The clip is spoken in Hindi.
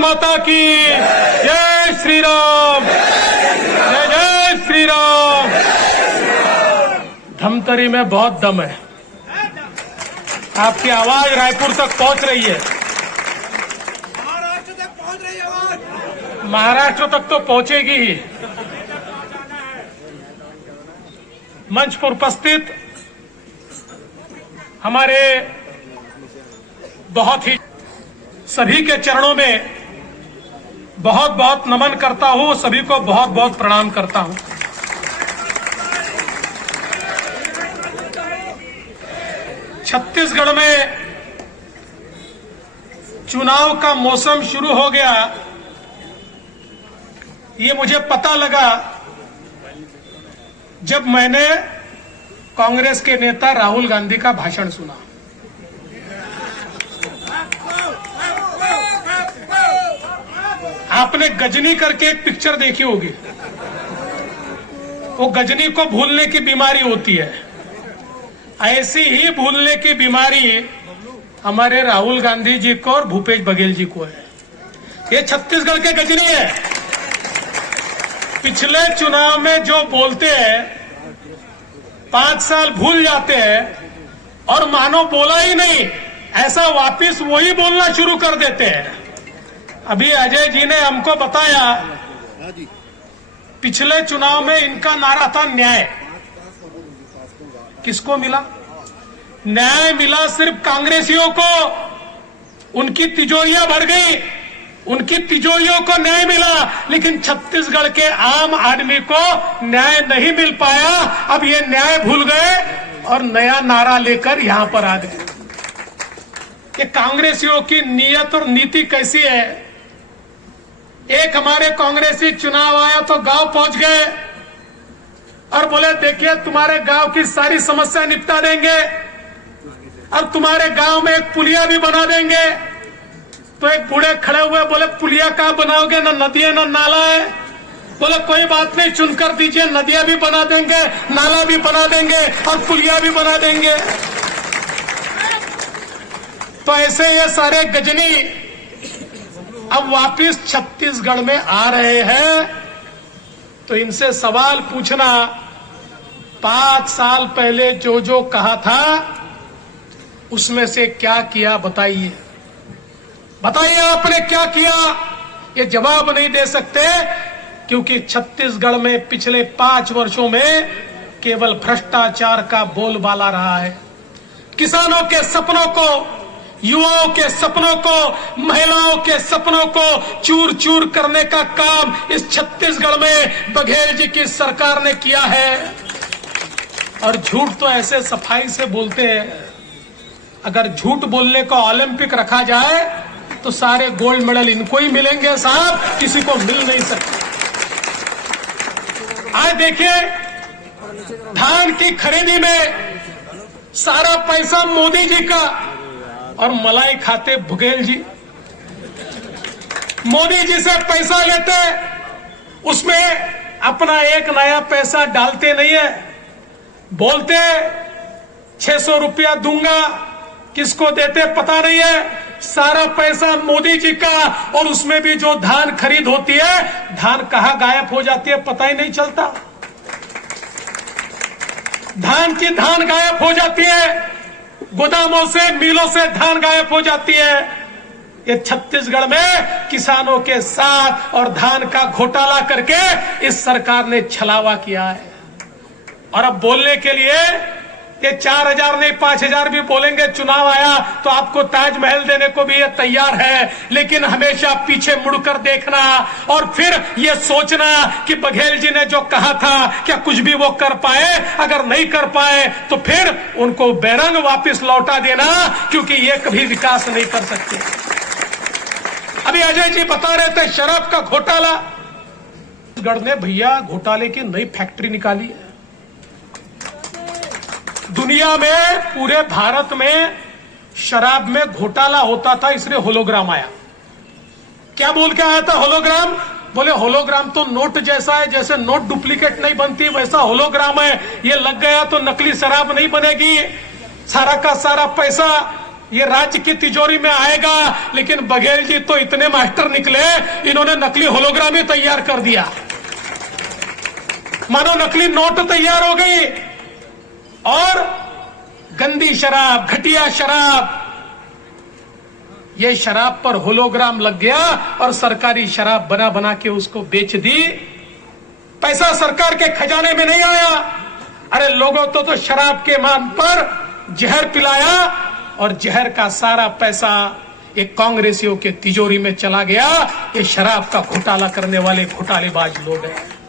माता की जय श्री राम, जय जय श्री राम। धमतरी में बहुत दम है, आपकी आवाज रायपुर तक पहुंच रही है, महाराष्ट्र तक पहुंच रही है आवाज। महाराष्ट्र तक तो पहुंचेगी ही। मंच पर उपस्थित हमारे बहुत ही सभी के चरणों में बहुत बहुत नमन करता हूं, सभी को बहुत बहुत प्रणाम करता हूं। छत्तीसगढ़ में चुनाव का मौसम शुरू हो गया, ये मुझे पता लगा जब मैंने कांग्रेस के नेता राहुल गांधी का भाषण सुना। आपने गजनी करके एक पिक्चर देखी होगी, वो गजनी को भूलने की बीमारी होती है, ऐसी ही भूलने की बीमारी हमारे राहुल गांधी जी को और भूपेश बघेल जी को है। ये छत्तीसगढ़ के गजनी है। पिछले चुनाव में जो बोलते हैं 5 साल भूल जाते हैं और मानो बोला ही नहीं ऐसा वापिस वही बोलना शुरू कर देते हैं। अभी अजय जी ने हमको बताया पिछले चुनाव में इनका नारा था न्याय। किसको मिला? न्याय मिला सिर्फ कांग्रेसियों को, उनकी तिजोरियां भर गई, उनकी तिजोरियों को न्याय मिला, लेकिन छत्तीसगढ़ के आम आदमी को न्याय नहीं मिल पाया। अब ये न्याय भूल गए और नया नारा लेकर यहां पर आ गए। ये कांग्रेसियों की नीयत और नीति कैसी है? एक हमारे कांग्रेसी चुनाव आया तो गांव पहुंच गए और बोले देखिए तुम्हारे गांव की सारी समस्या निपटा देंगे और तुम्हारे गांव में एक पुलिया भी बना देंगे। तो एक बूढ़े खड़े हुए बोले पुलिया कहां बनाओगे, न नदी है न नाला है। बोले कोई बात नहीं, चुनकर दीजिए, नदियां भी बना देंगे, नाला भी बना देंगे और पुलिया भी बना देंगे। तो ऐसे ये सारे गजनी अब वापिस छत्तीसगढ़ में आ रहे हैं। तो इनसे सवाल पूछना, 5 साल पहले जो जो कहा था उसमें से क्या किया बताइए, बताइए आपने क्या किया? ये जवाब नहीं दे सकते क्योंकि छत्तीसगढ़ में पिछले 5 वर्षों में केवल भ्रष्टाचार का बोलबाला रहा है। किसानों के सपनों को, युवाओं के सपनों को, महिलाओं के सपनों को चूर चूर करने का काम इस छत्तीसगढ़ में बघेल जी की सरकार ने किया है। और झूठ तो ऐसे सफाई से बोलते हैं, अगर झूठ बोलने को ओलंपिक रखा जाए तो सारे गोल्ड मेडल इनको ही मिलेंगे साहब, किसी को मिल नहीं सकते। आज देखिए धान की खरीदी में सारा पैसा मोदी जी का और मलाई खाते बघेल जी। मोदी जी से पैसा लेते, उसमें अपना एक नया पैसा डालते नहीं है, बोलते 600 रुपया दूंगा, किसको देते पता नहीं है, सारा पैसा मोदी जी का। और उसमें भी जो धान खरीद होती है, धान कहां गायब हो जाती है पता ही नहीं चलता। धान गायब हो जाती है, गोदामों से, मिलों से धान गायब हो जाती है। ये छत्तीसगढ़ में किसानों के साथ और धान का घोटाला करके इस सरकार ने छलावा किया है। और अब बोलने के लिए ये 4000 नहीं 5000 भी बोलेंगे, चुनाव आया तो आपको ताजमहल देने को भी ये तैयार है, लेकिन हमेशा पीछे मुड़कर देखना और फिर ये सोचना कि बघेल जी ने जो कहा था क्या कुछ भी वो कर पाए? अगर नहीं कर पाए तो फिर उनको बैरंग वापस लौटा देना, क्योंकि ये कभी विकास नहीं कर सकते। अभी अजय जी बता रहे थे शराब का घोटाला, छत्तीसगढ़ ने भैया घोटाले की नई फैक्ट्री निकाली है। दुनिया में, पूरे भारत में शराब में घोटाला होता था, इसलिए होलोग्राम आया। क्या बोल के आया था होलोग्राम? बोले होलोग्राम तो नोट जैसा है, जैसे नोट डुप्लीकेट नहीं बनती वैसा होलोग्राम है, ये लग गया तो नकली शराब नहीं बनेगी। सारा का सारा पैसा ये राज्य की तिजोरी में आएगा। लेकिन बघेल जी तो इतने मास्टर निकले, इन्होंने नकली होलोग्राम ही तैयार कर दिया, मानो नकली नोट तैयार हो गई। और गंदी शराब, घटिया शराब, ये शराब पर होलोग्राम लग गया और सरकारी शराब बना बना के उसको बेच दी। पैसा सरकार के खजाने में नहीं आया। अरे लोगों तो शराब के मान पर जहर पिलाया और जहर का सारा पैसा ये कांग्रेसियों के तिजोरी में चला गया। ये शराब का घोटाला करने वाले घोटालेबाज लोग हैं।